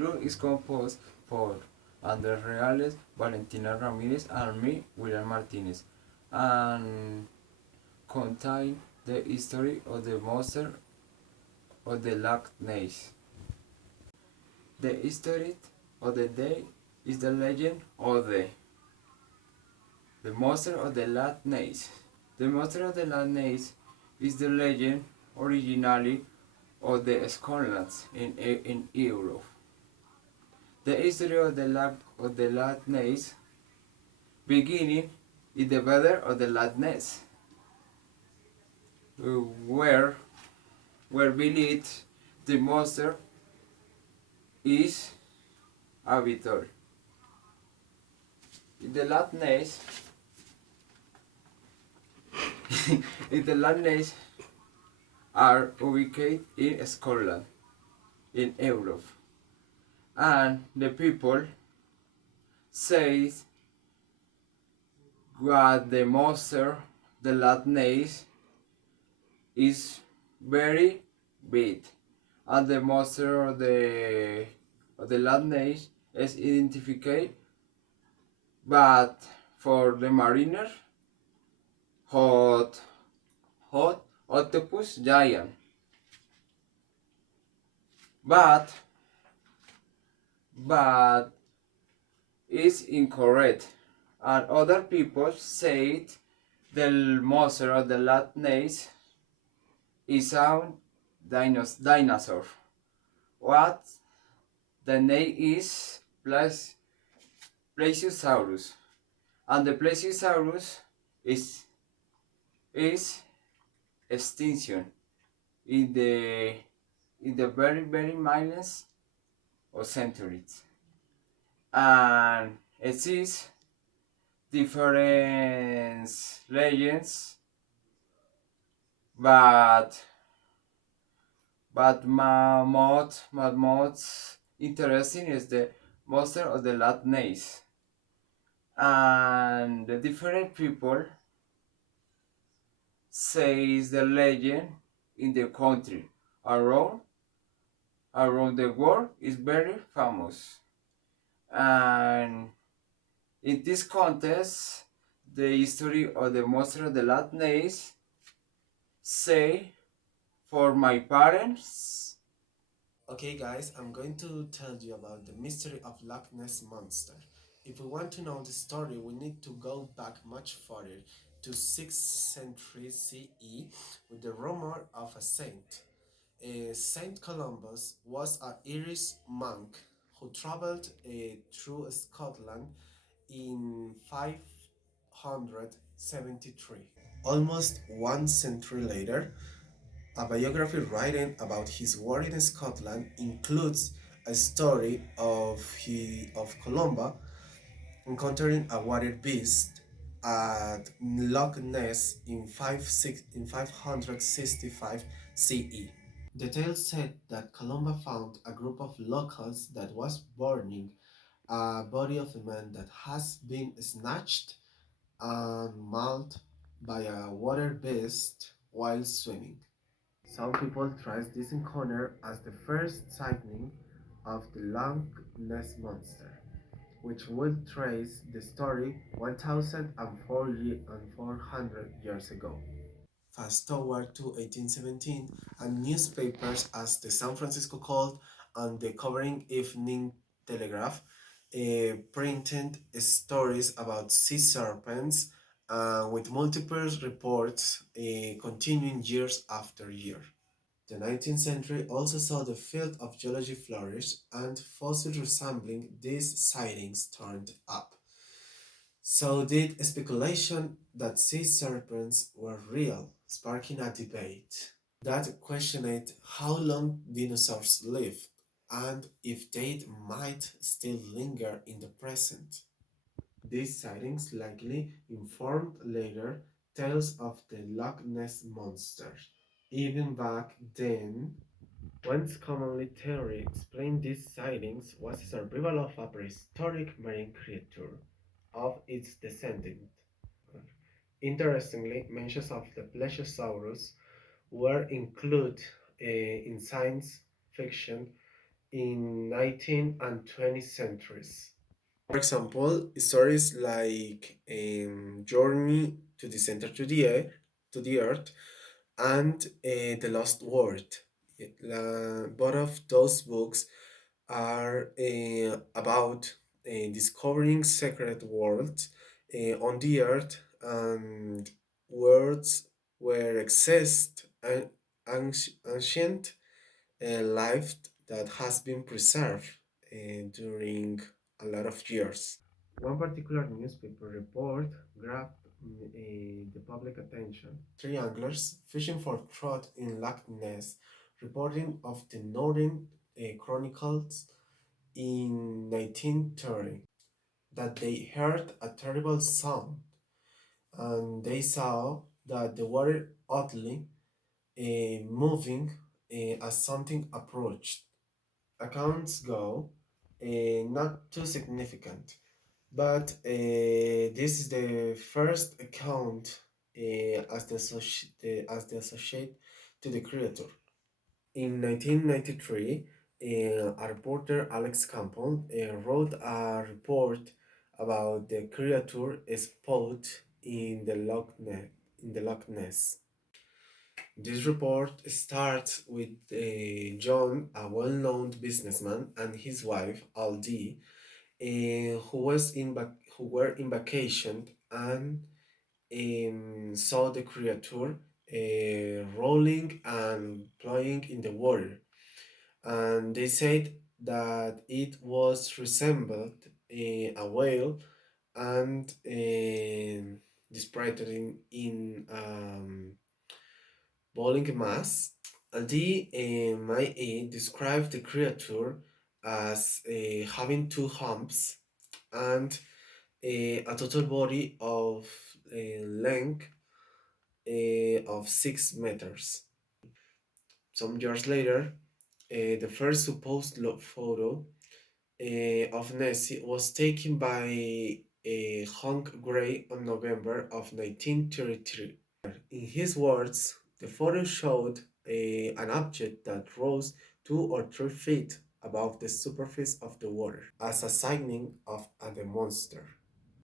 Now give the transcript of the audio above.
Club is composed for Andres Reales, Valentina Ramirez, and me, William Martinez, and contain the history of the monster of the Loch Ness. The history of the day is the legend of the monster of the Loch Ness. The monster of the Loch Ness is the legend originally of the Scotland in Europe. The history of the Loch Ness beginning in the weather of the Loch Ness, where believed the monster is a victory. In the Loch Ness, in the Loch Ness are ubicated in Scotland, in Europe, and the people say that the monster, the Loch Ness, is very big, and the monster of the Loch Ness is identified, but for the mariner, hot octopus giant, but but is incorrect, and other people say the monster of the Loch Ness is a dinosaur. What the name is Plesiosaurus, and the Plesiosaurus is extinction in the very millions of centuries, and exists different legends, but most interesting is the monster of the Loch Ness, and the different people says the legend in the country around the world is very famous, and in this contest the history of the monster of the Loch Ness say for my parents. Okay, guys, I'm going to tell you about the mystery of Loch Ness Monster. If we want to know the story, we need to go back much further to 6th century CE with the rumor of a saint. Saint Columbus was an Irish monk who traveled through Scotland in 573. Almost one century later, a biography written about his war in Scotland includes a story of Columba encountering a water beast at Loch Ness in 565 CE. The tale said that Columba found a group of locals that was burning a body of a man that has been snatched and mauled by a water beast while swimming. Some people trace this encounter as the first sighting of the Loch Ness Monster, which would trace the story 1,400 years ago. Fast forward to 1817, and newspapers as the San Francisco Call and the Covering Evening Telegraph printed stories about sea serpents with multiple reports continuing years after year. The 19th century also saw the field of geology flourish and fossils resembling these sightings turned up. So did speculation that sea serpents were real, sparking a debate that questioned how long dinosaurs lived and if they might still linger in the present. These sightings likely informed later tales of the Loch Ness Monster. Even back then, one commonly theory explained these sightings was the survival of a prehistoric marine creature of its descendant. Interestingly, mentions of the Plesiosaurus were included in science fiction in 19th and 20th centuries. For example, stories like Journey to the Center to the Earth, and The Lost World. Both of those books are about discovering secret worlds on the Earth and worlds where exist ancient life that has been preserved during a lot of years. One particular newspaper report grabbed the public attention. Three anglers fishing for trout in Loch Ness reporting of the Northern Chronicles in 1930 that they heard a terrible sound and they saw that the water oddly moving as something approached. Accounts go not too significant, but this is the first account as the associate to the creator. In 1993, a reporter, Alex Campbell, wrote a report about the creature spot in the Loch Ness. This report starts with John, a well-known businessman, and his wife, Aldi, who were in vacation and saw the creature rolling and playing in the water. And they said that it was resembled a whale and displayed in bowling mass. The MIA described the creature as having two humps and a total body of length of 6 meters. Some years later, the first supposed photo of Nessie was taken by Hunk Gray on November of 1933. In his words, the photo showed an object that rose 2 or 3 feet above the surface of the water as a signing of the monster.